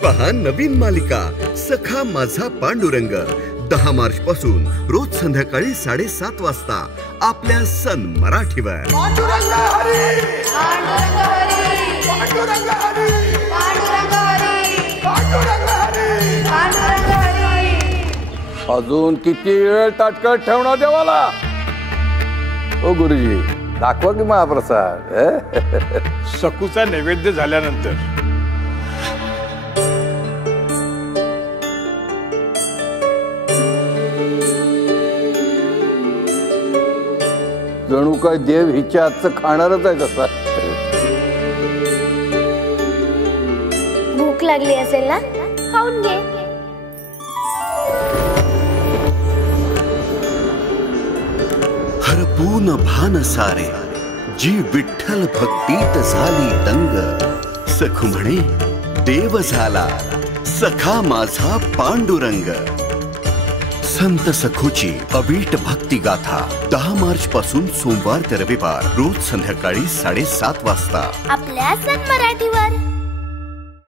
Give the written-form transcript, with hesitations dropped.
पहा नवीन मालिका सखा माझा पांडुरंग 10 मार्च पासून रोज संध्याकाळी 7:30 वाजता आपल्या सन मराठीवर। पांडुरंग हरी, पांडुरंग हरी, पांडुरंग हरी, पांडुरंग हरी, पांडुरंग हरी, पांडुरंग हरी। अजून किती वेळ ताटकळत ठेवणार देवाला? ओ गुरुजी दाखवा की महाप्रसाद। सकूचा नैवेद्य झाल्यानंतर जणू काय देव हिच्या हातचं खाणारच आहे तसा। भूक लागली असेल ना, खाऊन घे। हरपून भान सारे जी विठ्ठल भक्तीत झाली दंग। सखू म्हणे देव झाला सखा माझा पांडुरंग। संत सखूची अवीट भक्ती गाथा 10 मार्च पासून सोमवार ते रविवार रोज संध्याकाळी 7:30 वाजता आपल्या सन मराठीवर।